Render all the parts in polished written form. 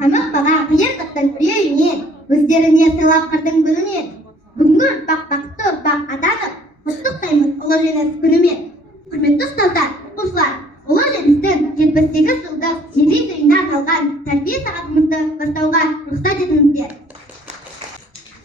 Тамақ баға қиындықтың үрейінен, өздеріне сыйлап қырдың гүлінен. Бүгінгі ұрпақ бақытты ұрпақ атанып, құттықтаймыз ұлы жеңіс күнімен. Құрметті ұстаздар, оқушылар, ұлы жеңістің 78 жылдық мерейтойына арналған тәрбие сағатымызды бастауға рұқсат етіңіздер.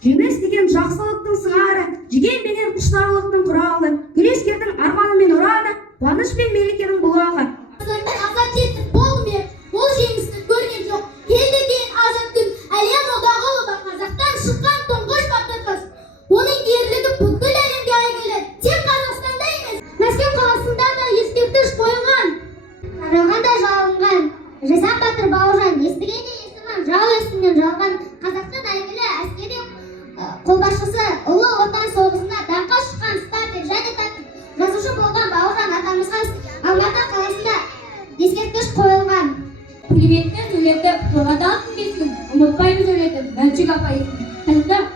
Жеңіс деген жақсылықтың сыңары, жеген менен құштарлықтың құралы, күрескердің арманы мен ұраны, қуаныш пен мерекенің бұлағы. Азат жетіп болды ме? Ол жеңісті көрген жоқ. Келді кейін азат күн, әлем одағы ұлы қазақтан шыққан тұңғыш батыр қыз. Оның ерлігі бүкіл әлемге әйгілі. Тек Қазақстанда емес, Мәскеу қаласында да ескерткіш қойылған. Қарағанда жалынған, Жасақ батыр Бауыржан естігенде естіған, жау естіген жалған қазақтың әйгілі әскери қолбасшысы ұлы отан соғысында даңққа шыққан стратег және тактик жазушы болған Бауыржан атамызға Алматы қаласында ескерткіш қойылған. Пулеметті сөйлетіп, жоғардағы күнгесін ұмытпаймыз өлетіп, Мәншүк апайын. Қазақтар